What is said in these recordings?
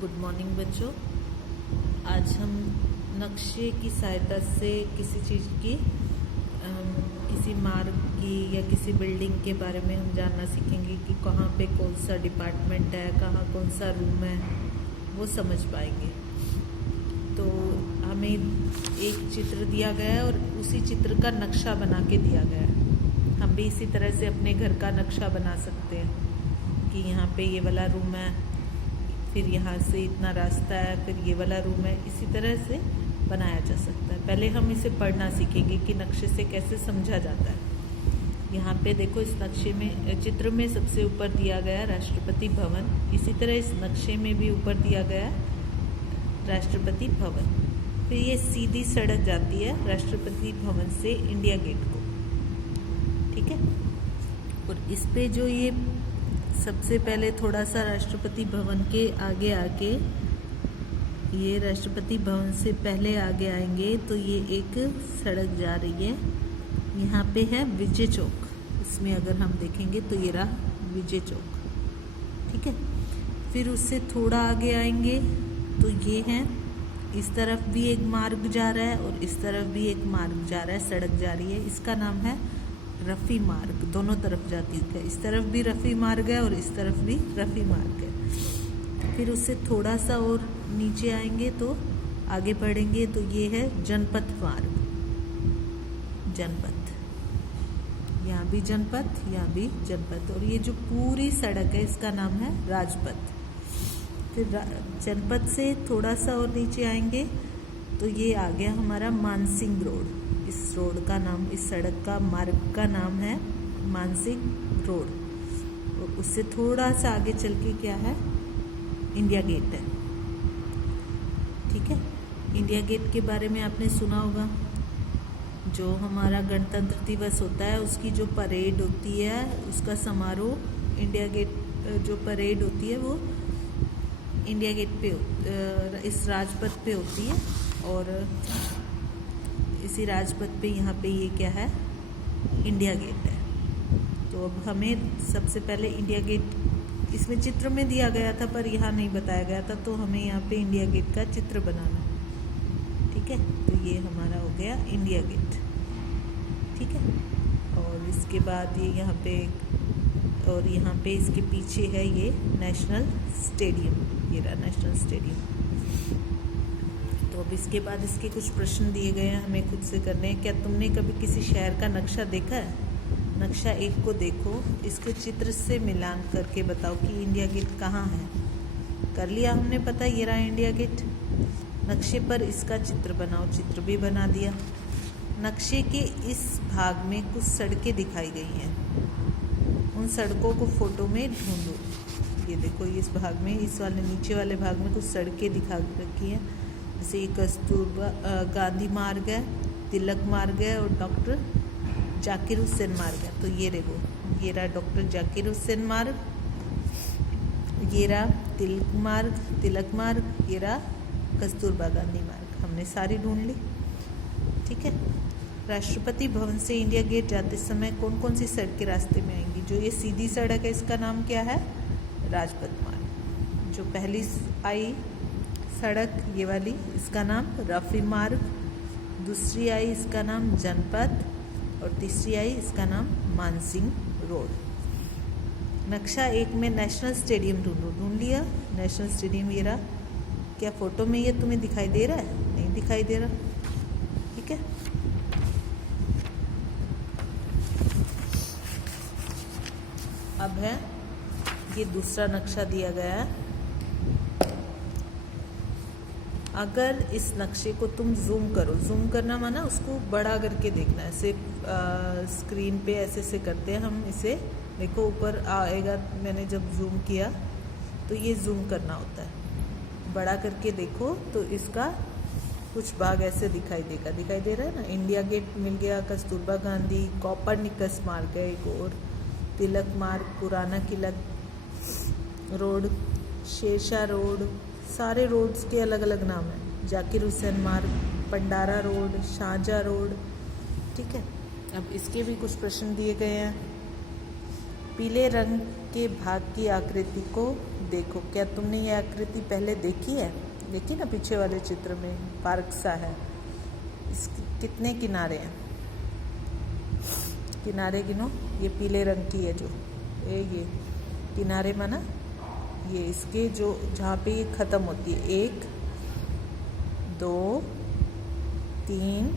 Good morning बच्चों। आज हम नक्शे की सहायता से किसी चीज़ की किसी मार्ग की या किसी बिल्डिंग के बारे में हम जानना सीखेंगे कि कहाँ पे कौन सा डिपार्टमेंट है, कहाँ कौन सा रूम है, वो समझ पाएंगे। तो हमें एक चित्र दिया गया है और उसी चित्र का नक्शा बना के दिया गया है। हम भी इसी तरह से अपने घर का नक्शा बना सकते हैं कि यहाँ पे ये वाला रूम है, फिर यहाँ से इतना रास्ता है, फिर ये वाला रूम है। इसी तरह से बनाया जा सकता है। पहले हम इसे पढ़ना सीखेंगे कि नक्शे से कैसे समझा जाता है। यहाँ पे देखो, इस नक्शे में, चित्र में सबसे ऊपर दिया गया राष्ट्रपति भवन। इसी तरह इस नक्शे में भी ऊपर दिया गया राष्ट्रपति भवन। फिर ये सीधी सड़क जाती है राष्ट्रपति भवन से इंडिया गेट को, ठीक है। और इस पे जो ये सबसे पहले थोड़ा सा राष्ट्रपति भवन के आगे आके, ये राष्ट्रपति भवन से पहले आगे आएंगे तो ये एक सड़क जा रही है। यहाँ पे है विजय चौक। इसमें अगर हम देखेंगे तो ये रहा विजय चौक, ठीक है। फिर उससे थोड़ा आगे आएंगे तो ये है, इस तरफ भी एक मार्ग जा रहा है और इस तरफ भी एक मार्ग जा रहा है, सड़क जा रही है। इसका नाम है रफ़ी मार्ग। दोनों तरफ जाती है, इस तरफ भी रफ़ी मार्ग है और इस तरफ भी रफ़ी मार्ग है। फिर उससे थोड़ा सा और नीचे आएंगे तो आगे बढ़ेंगे तो ये है जनपथ मार्ग। जनपथ, यहाँ भी जनपथ, यहाँ भी जनपथ। और ये जो पूरी सड़क है इसका नाम है राजपथ। फिर जनपथ से थोड़ा सा और नीचे आएंगे तो ये आ गया हमारा मानसिंह रोड। इस रोड का नाम, इस सड़क का मार्ग का नाम है मानसिंह रोड। और उससे थोड़ा सा आगे चल के क्या है, इंडिया गेट है, ठीक है। इंडिया गेट के बारे में आपने सुना होगा। जो हमारा गणतंत्र दिवस होता है उसकी जो परेड होती है, उसका समारोह, इंडिया गेट जो परेड होती है वो इंडिया गेट पे, इस राजपथ पे होती है। और इसी राजपथ पे यहाँ पे ये क्या है, इंडिया गेट है। तो अब हमें सबसे पहले इंडिया गेट, इसमें चित्र में दिया गया था पर यहाँ नहीं बताया गया था, तो हमें यहाँ पे इंडिया गेट का चित्र बनाना, ठीक है। तो ये हमारा हो गया इंडिया गेट, ठीक है। और इसके बाद ये यहाँ पे, और यहाँ पे इसके पीछे है ये नेशनल स्टेडियम, ये रहा नेशनल स्टेडियम। तो अब इसके बाद इसके कुछ प्रश्न दिए गए हैं, हमें खुद से करने हैं। क्या तुमने कभी किसी शहर का नक्शा देखा है? नक्शा 1 को देखो, इसके चित्र से मिलान करके बताओ कि इंडिया गेट कहाँ है। कर लिया हमने, पता ये रहा इंडिया गेट। नक्शे पर इसका चित्र बनाओ, चित्र भी बना दिया। नक्शे के इस भाग में कुछ सड़कें दिखाई गई हैं, उन सड़कों को फोटो में ढूंढो। ये देखो, इस भाग में, इस वाले नीचे वाले भाग में कुछ सड़कें दिखा रखी हैं, जैसे ये कस्तूरबा गांधी मार्ग है, तिलक मार्ग है और डॉक्टर जाकिर हुसैन मार्ग है। तो ये देखो, ये रहा डॉक्टर जाकिर हुसैन मार्ग, ये रहा तिलक मार्ग, ये रहा कस्तूरबा गांधी मार्ग। हमने सारी ढूंढ ली, ठीक है। राष्ट्रपति भवन से इंडिया गेट जाते समय कौन कौन सी सड़कें रास्ते में आएंगी? जो ये सीधी सड़क है इसका नाम क्या है, राजपथ मार्ग। जो पहली आई सड़क ये वाली, इसका नाम रफ़ी मार्ग। दूसरी आई, इसका नाम जनपथ। और तीसरी आई, इसका नाम मानसिंह रोड। नक्शा 1 में नेशनल स्टेडियम ढूंढो। ढूंढ लिया नेशनल स्टेडियम, ये रहा। क्या फोटो में ये तुम्हें दिखाई दे रहा है? नहीं दिखाई दे रहा, ठीक है। अब है ये दूसरा नक्शा दिया गया है। अगर इस नक्शे को तुम जूम करो, जूम करना माना उसको बड़ा करके देखना है, ऐसे स्क्रीन पे ऐसे से करते हैं हम इसे। देखो ऊपर आएगा, मैंने जब जूम किया तो ये जूम करना होता है। बड़ा करके देखो तो इसका कुछ भाग ऐसे दिखाई देगा, दिखाई दे रहा है ना। इंडिया गेट मिल गया, कस्तूरबा गांधी, कोपरनिकस मार्ग है एक और, तिलक मार्ग, पुराना किला रोड, शेरशाह रोड, सारे रोड्स के अलग अलग नाम हैं। जाकिर हुसैन मार्ग, पंडारा रोड, शाहजहाँ रोड, ठीक है। अब इसके भी कुछ प्रश्न दिए गए हैं। पीले रंग के भाग की आकृति को देखो, क्या तुमने ये आकृति पहले देखी है? देखी ना पीछे वाले चित्र में, पार्क सा है। इसके कितने किनारे हैं? किनारे गिनो। ये पीले रंग की है जो ये किनारे माना ये इसके जो जहाँ पे ये ख़त्म होती है, 1 2 3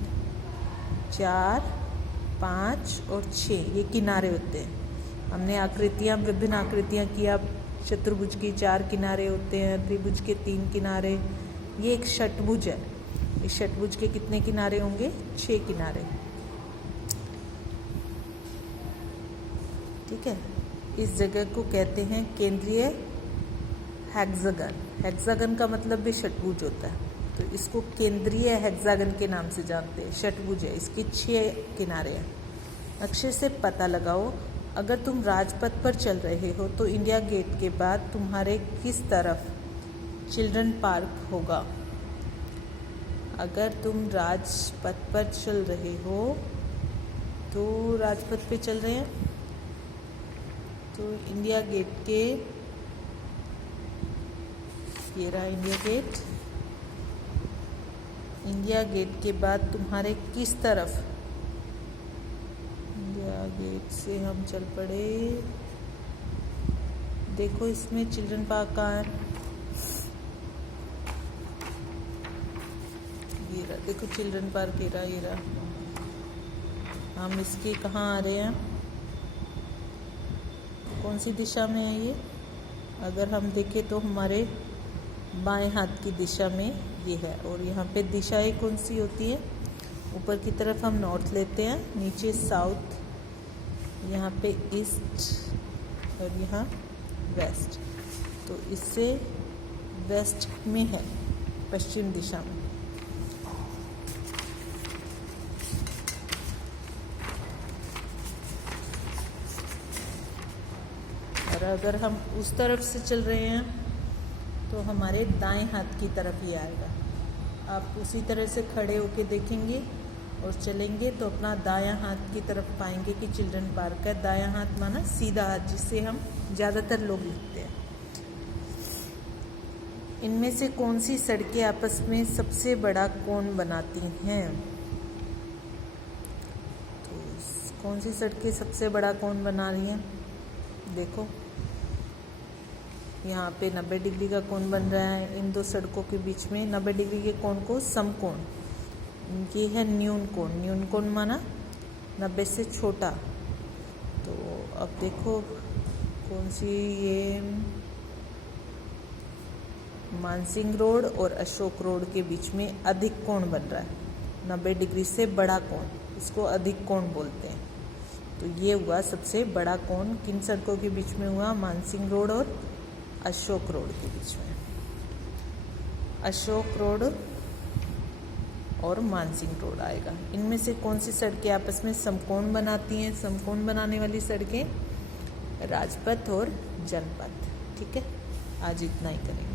4 5 और 6 ये किनारे होते हैं। हमने आकृतियाँ, विभिन्न आकृतियाँ किया। चतुर्भुज के 4 किनारे होते हैं, त्रिभुज के 3 किनारे। ये एक षटभुज है। इस षटभुज के कितने किनारे होंगे? 6 किनारे। ठीक है। इस जगह को कहते हैं केंद्रीय हेक्सागन। हेक्सागन का भी षटभुज होता है, तो इसको केंद्रीय हेक्सागन के नाम से जानते हैं। षटभुज है, इसके 6 किनारे हैं। नक्शे से पता लगाओ, अगर तुम राजपथ पर चल रहे हो तो इंडिया गेट के बाद तुम्हारे किस तरफ चिल्ड्रन पार्क होगा? अगर तुम राजपथ पर चल रहे हो तो राजपथ पे चल रहे हैं तो इंडिया गेट के, ये रहा इंडिया गेट। इंडिया गेट के बाद तुम्हारे किस तरफ? इंडिया गेट से हम चल पड़े। देखो इसमें चिल्ड्रन पार्क कहाँ है? ये रहा, देखो चिल्ड्रन पार्क ये रहा। हम इसके कहाँ आ रहे हैं? कौन सी दिशा में है ये? अगर हम देखें तो हमारे बाएं हाथ की दिशा में ये है। और यहाँ पे दिशाएं कौन सी होती है? ऊपर की तरफ हम नॉर्थ लेते हैं, नीचे साउथ, यहाँ पे ईस्ट और यहाँ वेस्ट। तो इससे वेस्ट में है, पश्चिम दिशा में। और अगर हम उस तरफ से चल रहे हैं तो हमारे दाएं हाथ की तरफ ही आएगा। आप उसी तरह से खड़े होके देखेंगे और चलेंगे तो अपना दायां हाथ की तरफ पाएंगे कि चिल्ड्रन पार्क है। दायां हाथ माना सीधा हाथ, जिससे हम ज़्यादातर लोग लिखते हैं। इनमें से कौन सी सड़कें आपस में सबसे बड़ा कोण बनाती हैं? तो कौन सी सड़कें सबसे बड़ा कोण बना रही हैं? देखो यहाँ पे 90 डिग्री का कोण बन रहा है। इन 2 सड़कों के बीच में 90 डिग्री के कोण को समकोण, ये है न्यून कोण। न्यून कोण माना 90 से छोटा। तो अब देखो कौन सी, ये मानसिंह रोड और अशोक रोड के बीच में अधिक कोण बन रहा है। 90 डिग्री से बड़ा कोण, इसको अधिक कोण बोलते हैं। तो ये हुआ सबसे बड़ा कोण। किन सड़कों के बीच में हुआ? मानसिंह रोड और अशोक रोड के बीच में। अशोक रोड और मानसिंह रोड आएगा। इनमें से कौन सी सड़कें आपस में समकोण बनाती हैं? समकोण बनाने वाली सड़कें राजपथ और जनपथ। ठीक है, आज इतना ही करेंगे।